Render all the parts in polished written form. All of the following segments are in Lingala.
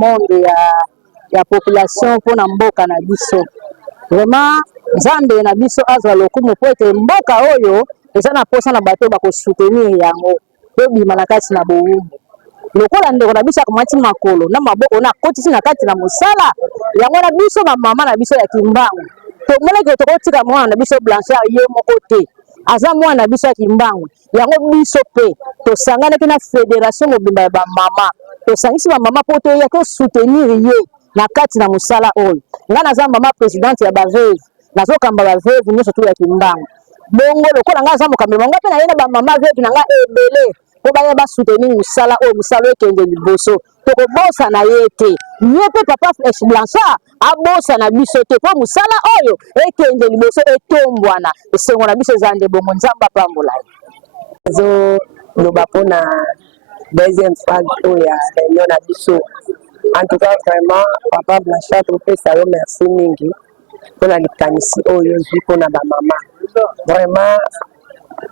monde ya population pour na mboka na biso. Vraiment Nzambe na biso azwa lokumu po ete mboka oyo eza na posa na bato ba ko soutenir yango to bima na kati na bowumbu. Lokola ndeko na biso akomati makolo na maboko na kotisi na kati na mosala yango na biso ba mama na biso ya kimbangu. To moleke to kotika mwana na biso Blanchard ye moko te. Aza mwana na biso ya kimbangu. Yango biso pe to sangana na fédération mobimba ya ba mama. To sangisi ba mama po to ya ko soutenir ye na kati na mosala oyo. Nga naza mama présidente ya ba veuve. Nazo kamba ba veuve nyonso tu ya kimbangu. Bongo lokola nga za mokambe bongo pe na ye na ba mama veuve na nga ebele. Po ba ba soutenir musala oyo musala ekende liboso. To ko bosa na ye te. Ye pe papa Blanchard abosa na biso te po musala oyo ekende liboso etombwana. Esengo na biso zande bongo Nzamba pambola. Zo loba pona deuxième phase oya réunion na biso. En tout cas vraiment papa Blanchard to pe sa merci mingi. Pona likanisi oyo zwi pona ba mama. Vraiment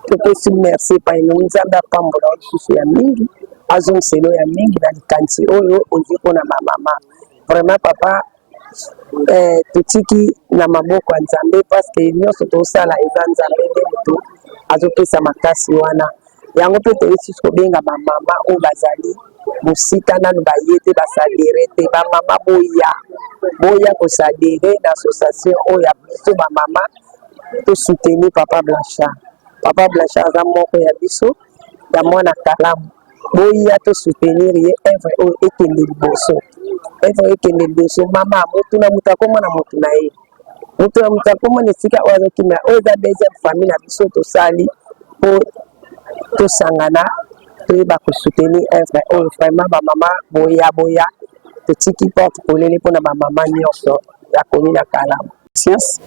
to pe si merci pa Nzamba pambola susu ya mingi. Azon selo ya mingi na likanisi oyo zwi pona ba mama. Vraiment papa tutiki na maboko ya Nzambe parce que nyonso tosala eza Nzambe nde moto azopesa makasi wana. Yango pe toyesi kobenga ba mama oyo bazali mosika nanu baye te basadere te ba mama boya kosadere na association oyo ya biso ba mama to soutenir papa Blanchard. Papa Blanchard aza moko ya biso ya mwana kalamu. Boya to soutenir ye œuvre oyo ekende liboso. Œuvre ekende liboso mama motu na mutakoma na motu na ye. Motu na mutakoma na sika oyo azokimia oyo eza deuxième famille na biso tosali po tosangana toyeba kosoutenir œuvre oyo vraiment ba mama boya totiki porte polele mpona ba mama nyonso ya commune ya Kalamu. Science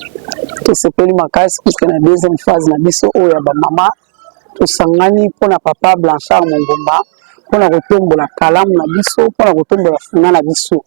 tosepeli makasi puisque na deuxième phase na biso oyo ya ba mama tosangani mpona papa Blanchard Mongomba mpona kotombola Kalamu na biso mpona kotombola funa na biso.